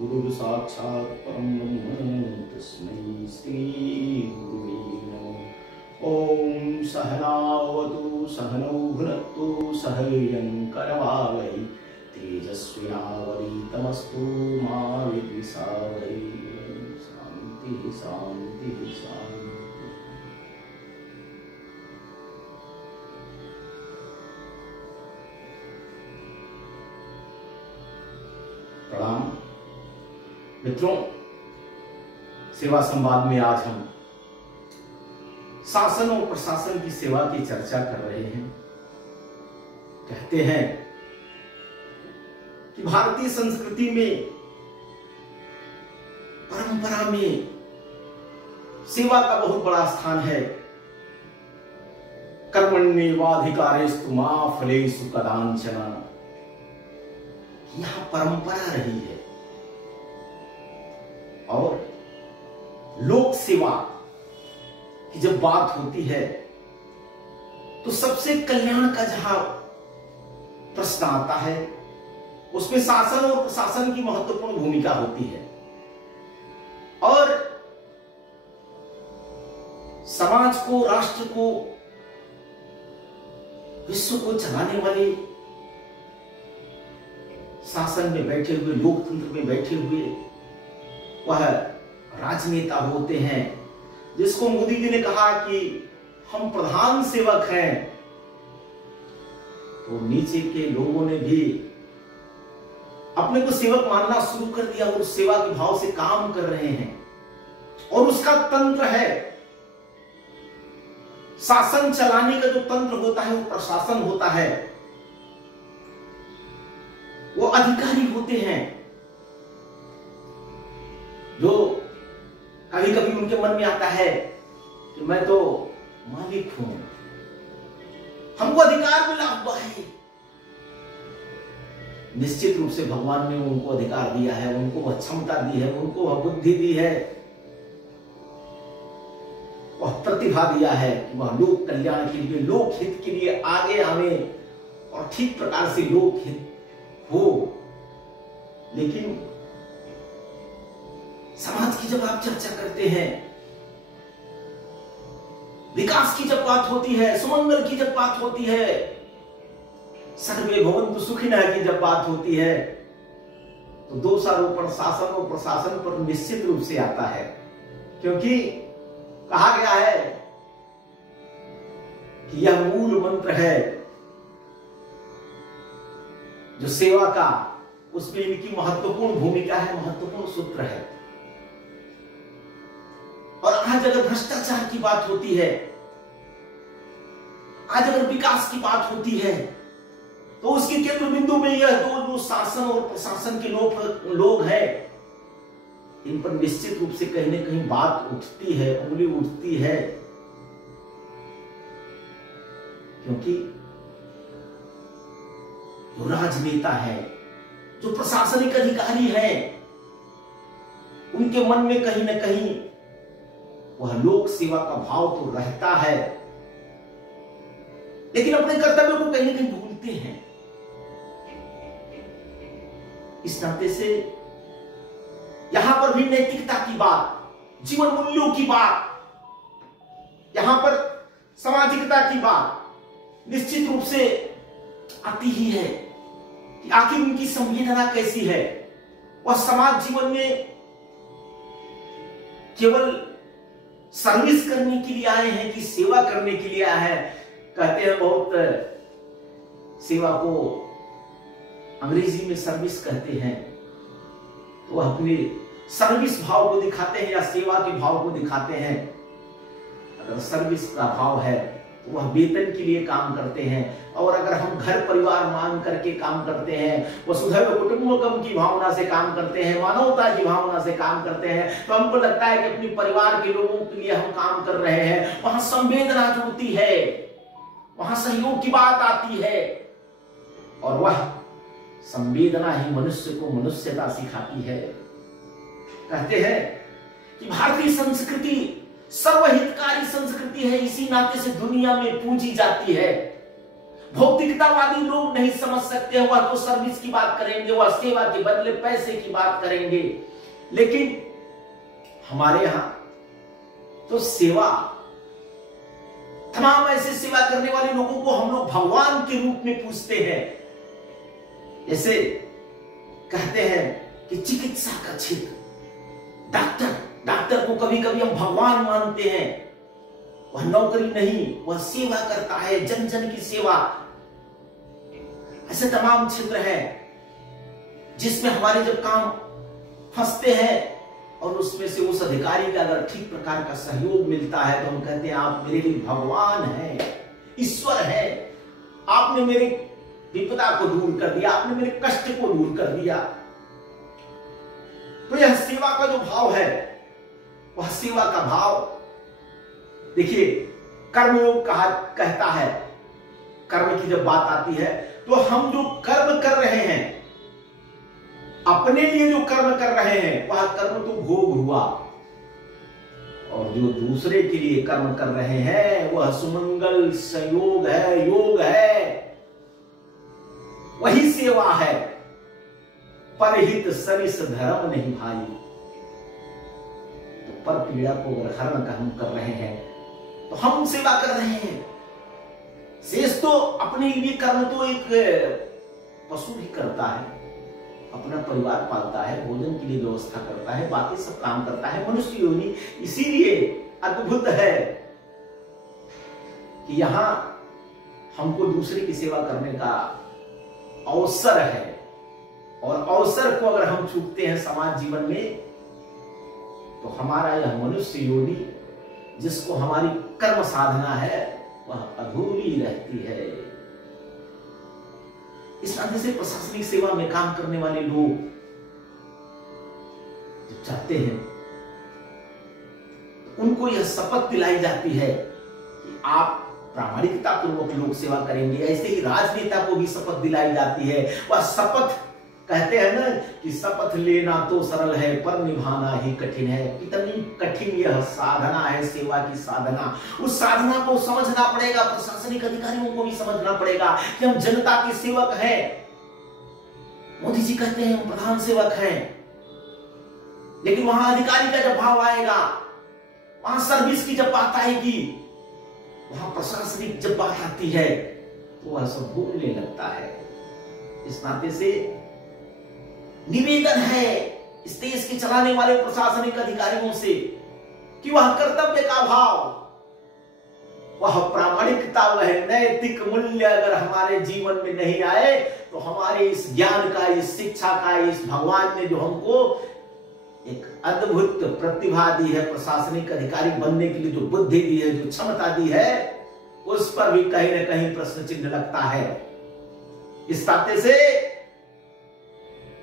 गुरु साक्षात् परम ब्रह्म तस्मै श्री गुरुवे नमः। ओम सहनावतु सहनौ भुनक्तु सह वीर्यङ्करवावहै तेजस्विनावधीतमस्तु मा विद्विषावहै। शांति शांति शांति। प्रणाम मित्रों, सेवा संवाद में आज हम शासन और प्रशासन की सेवा की चर्चा कर रहे हैं। कहते हैं कि भारतीय संस्कृति में, परंपरा में सेवा का बहुत बड़ा स्थान है। कर्मण्येवाधिकारेस्तु मा फलेषु कदाचन, यह परंपरा रही है। और लोक सेवा की जब बात होती है तो सबसे कल्याण का जहां प्रश्न आता है उसमें शासन और प्रशासन की महत्वपूर्ण भूमिका होती है। और समाज को, राष्ट्र को, विश्व को चलाने वाले शासन में बैठे हुए, लोकतंत्र में बैठे हुए वह राजनेता होते हैं, जिसको मोदी जी ने कहा कि हम प्रधान सेवक हैं। तो नीचे के लोगों ने भी अपने को सेवक मानना शुरू कर दिया और सेवा के भाव से काम कर रहे हैं। और उसका तंत्र है, शासन चलाने का जो तंत्र होता है वो प्रशासन होता है। वो अधिकारी होते हैं जो कभी कभी उनके मन में आता है कि मैं तो मालिक हूं, हमको अधिकार मिला हुआ है। निश्चित रूप से भगवान ने उनको अधिकार दिया है, उनको वह क्षमता दी है, उनको वह बुद्धि दी है, वह प्रतिभा दिया है कि वह लोक कल्याण के लिए, लोक हित के लिए आगे आवे और ठीक प्रकार से लोक हित हो। लेकिन समाज की जब आप चर्चा करते हैं, विकास की जब बात होती है, सुमंगल की जब बात होती है, सर्वे भवन्तु सुखिनः की जब बात होती है, तो दोषारोपण शासन और प्रशासन पर निश्चित रूप से आता है। क्योंकि कहा गया है कि यह मूल मंत्र है जो सेवा का, उसमें इनकी महत्वपूर्ण भूमिका है, महत्वपूर्ण सूत्र है। और आज अगर भ्रष्टाचार की बात होती है, आज अगर विकास की बात होती है, तो उसके केंद्र बिंदु में यह दो जो शासन और प्रशासन के लोग हैं, इन पर निश्चित रूप से कहीं ना कहीं बात उठती है, उंगली उठती है। क्योंकि जो राजनेता है, जो प्रशासनिक अधिकारी है, उनके मन में कहीं ना कहीं वह लोक सेवा का भाव तो रहता है, लेकिन अपने कर्तव्य को कहीं ना कहीं भूलते हैं। इस नाते से यहां पर भी नैतिकता की बात, जीवन मूल्यों की बात, यहां पर सामाजिकता की बात निश्चित रूप से आती ही है कि आखिर उनकी संवेदना कैसी है। वह समाज जीवन में केवल सर्विस करने के लिए आए हैं कि सेवा करने के लिए आए हैं। कहते हैं बहुत, सेवा को अंग्रेजी में सर्विस कहते हैं, तो वह अपने सर्विस भाव को दिखाते हैं या सेवा के भाव को दिखाते हैं। अगर सर्विस का भाव है तो वह वेतन के लिए काम करते हैं। और अगर हम घर परिवार मान करके काम करते हैं, वसुधैव कुटुंबकम की भावना से काम करते हैं, मानवता की भावना से काम करते हैं, तो हमको लगता है कि अपने परिवार के लोगों के लिए हम काम कर रहे हैं। वहां संवेदना जुड़ती है, वहां सहयोग की बात आती है, और वह संवेदना ही मनुष्य को मनुष्यता सिखाती है। कहते हैं कि भारतीय संस्कृति सर्वहितकारी संस्कृति है, इसी नाते से दुनिया में पूजी जाती है। भौतिकतावादी लोग नहीं समझ सकते, वह तो सर्विस की बात करेंगे, वह सेवा के बदले पैसे की बात करेंगे। लेकिन हमारे यहां तो सेवा, तमाम ऐसे सेवा करने वाले लोगों को हम लोग भगवान के रूप में पूछते हैं। जैसे कहते हैं कि चिकित्सा का क्षेत्र, डॉक्टर को कभी कभी हम भगवान मानते हैं। वह नौकरी नहीं, वह सेवा करता है, जन जन की सेवा। ऐसे तमाम क्षेत्र हैं जिसमें हमारे जब काम फंसते हैं और उसमें से उस अधिकारी का अगर ठीक प्रकार का सहयोग मिलता है तो हम कहते हैं आप मेरे लिए भगवान हैं, ईश्वर है, आपने मेरे विपदा को दूर कर दिया, आपने मेरे कष्ट को दूर कर दिया। तो यह सेवा का जो भाव है, वह सेवा का भाव, देखिए कर्मयोग कहता है, कर्म की जब बात आती है तो हम जो कर्म कर रहे हैं, अपने लिए जो कर्म कर रहे हैं, वह कर्म तो भोग हुआ, और जो दूसरे के लिए कर्म कर रहे हैं वह सुमंगल संयोग है, योग है, वही सेवा है। परहित सरिस धर्म नहीं भाई। तो पर पीड़ा को अगर हरण का हम कर रहे हैं तो हम सेवा कर रहे हैं। शेष तो अपने लिए कर्म तो एक पशु भी करता है, अपना परिवार पालता है, भोजन के लिए व्यवस्था करता है, बाकी सब काम करता है। मनुष्य योनि इसीलिए अद्भुत है कि यहां हमको दूसरे की सेवा करने का अवसर है, और अवसर को अगर हम चूकते हैं समाज जीवन में तो हमारा यह मनुष्य योनि, जिसको हमारी कर्म साधना है, वह अधूरी रहती है। इस नाते से प्रशासनिक सेवा में काम करने वाले लोग जो चाहते हैं, उनको यह शपथ दिलाई जाती है कि आप प्रामाणिकता पूर्वक लोक सेवा करेंगे। ऐसे ही राजनेता को भी शपथ दिलाई जाती है। वह शपथ, कहते हैं ना कि शपथ लेना तो सरल है पर निभाना ही कठिन है। कितनी कठिन यह साधना है, सेवा की साधना। उस साधना को समझना पड़ेगा, प्रशासनिक अधिकारियों को भी समझना पड़ेगा कि हम जनता के सेवक हैं। मोदी जी कहते हैं हम प्रधान सेवक हैं, लेकिन वहां अधिकारी का जब भाव आएगा, वहां सर्विस की जब बात आएगी, वहां प्रशासनिक जब बात आती है तो वह सब भूलने लगता है। इस नाते से निवेदन है इस देश के चलाने वाले प्रशासनिक अधिकारियों से कि वह कर्तव्य का भाव, वह प्रामाणिकता, वह नैतिक मूल्य अगर हमारे जीवन में नहीं आए तो हमारे इस ज्ञान का, इस शिक्षा का, इस भगवान ने जो हमको एक अद्भुत प्रतिभा दी है, प्रशासनिक अधिकारी बनने के लिए जो बुद्धि दी है, जो क्षमता दी है, उस पर भी कहीं ना कहीं प्रश्न चिन्ह लगता है। इस नाते से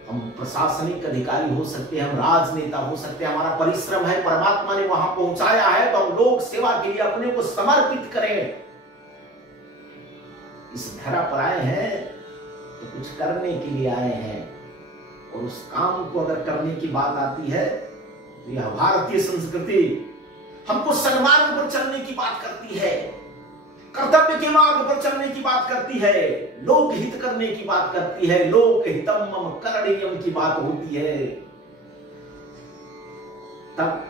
हम प्रशासनिक अधिकारी हो सकते हैं, हम राजनेता हो सकते हैं, हमारा परिश्रम है, परमात्मा ने वहां पहुंचाया है, तो हम लोक सेवा के लिए अपने को समर्पित करें। इस धरा पर आए हैं तो कुछ करने के लिए आए हैं, और उस काम को अगर करने की बात आती है तो यह भारतीय संस्कृति हमको सन्मार्ग पर चलने की बात करती है, कर्तव्य के मार्ग पर चलने की बात करती है, लोक हित करने की बात करती है, लोक हितम मम करणीयम की बात होती है। तब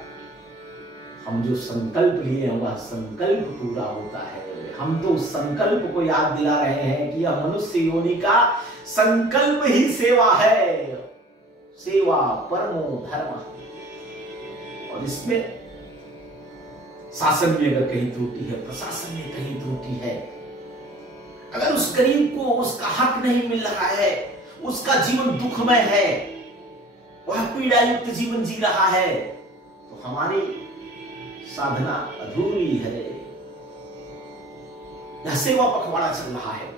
हम जो संकल्प लिए हैं वह संकल्प पूरा होता है। हम तो उस संकल्प को याद दिला रहे हैं कि यह मनुष्य योनि का संकल्प ही सेवा है। सेवा परमो धर्म। और इसमें शासन में अगर कहीं त्रुटि है, प्रशासन में कहीं त्रुटि है, अगर उस गरीब को उसका हक नहीं मिल रहा है, उसका जीवन दुखमय है, वह पीड़ा युक्त जीवन जी रहा है, तो हमारी साधना अधूरी है। यह सेवा पखवाड़ा चल रहा है।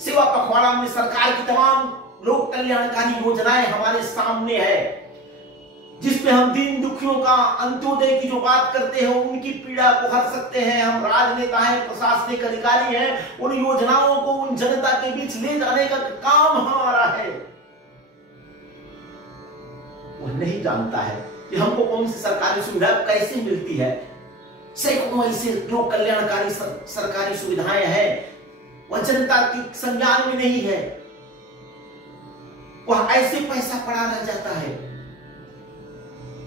सेवा पखवाड़ा में सरकार की तमाम लोक कल्याणकारी योजनाएं हमारे सामने है, जिसमें हम दीन दुखियों का अंत्योदय की जो बात करते हैं, उनकी पीड़ा को हर सकते हैं। हम राजनेता हैं, प्रशासनिक अधिकारी हैं, उन योजनाओं को उन जनता के बीच ले जाने का काम हमारा है। वह नहीं जानता है कि हमको कौन सी सरकारी सुविधा कैसे मिलती है। सैकड़ों ऐसे लोक कल्याणकारी सरकारी सुविधाएं हैं वह जनता के संज्ञान में नहीं है, वह ऐसे पैसा पड़ा रह जाता है।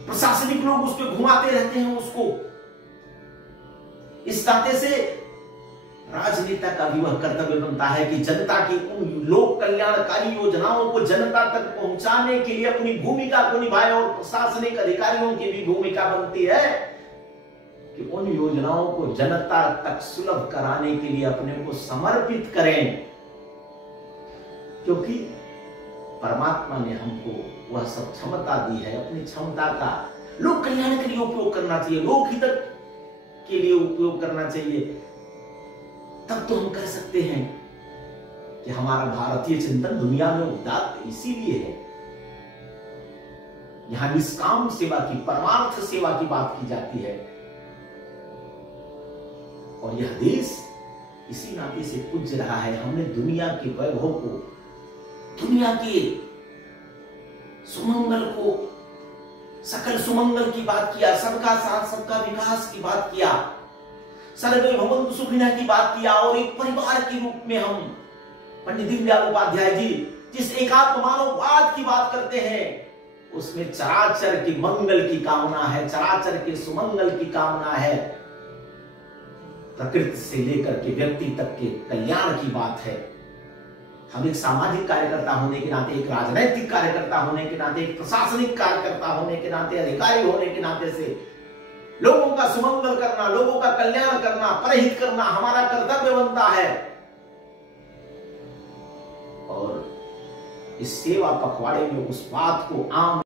प्रशासनिक लोग उस पर घुमाते रहते हैं उसको। इस नाते से राजनेता का भी वह कर्तव्य बनता है कि जनता की उन लोक कल्याणकारी योजनाओं को जनता तक पहुंचाने के लिए अपनी भूमिका को निभाए, और प्रशासनिक अधिकारियों की भी भूमिका बनती है कि उन योजनाओं को जनता तक सुलभ कराने के लिए अपने को समर्पित करें, क्योंकि परमात्मा ने हमको वह सब क्षमता दी है। अपनी क्षमता का लोक कल्याण के लिए उपयोग करना चाहिए, लोकहित के लिए उपयोग करना चाहिए। तब तो हम कह सकते हैं कि हमारा भारतीय चिंतन दुनिया में उदात्त इसीलिए है। यहां निष्काम सेवा की, परमार्थ सेवा की बात की जाती है, और यह देश इसी नाते से पूज्य रहा है। हमने दुनिया के वैभव को, दुनिया के सुमंगल को, सकल सुमंगल की बात किया, सबका साथ सबका विकास की बात किया, सर्वे भवन्तु सुखिनः की बात किया, और एक परिवार के रूप में हम पंडित दीनदयाल उपाध्याय जी जिस एकात्म मानववाद की बात करते हैं, उसमें चराचर की मंगल की कामना है, चराचर के सुमंगल की कामना है। प्रकृति से लेकर के व्यक्ति तक के कल्याण की बात है। हम एक सामाजिक कार्यकर्ता होने के नाते, एक राजनैतिक कार्यकर्ता होने के नाते, एक प्रशासनिक कार्यकर्ता होने के नाते, अधिकारी होने के नाते से लोगों का सुमंगल करना, लोगों का कल्याण करना, परहित करना हमारा कर्तव्य बनता है। और इस सेवा पखवाड़े में उस बात को आम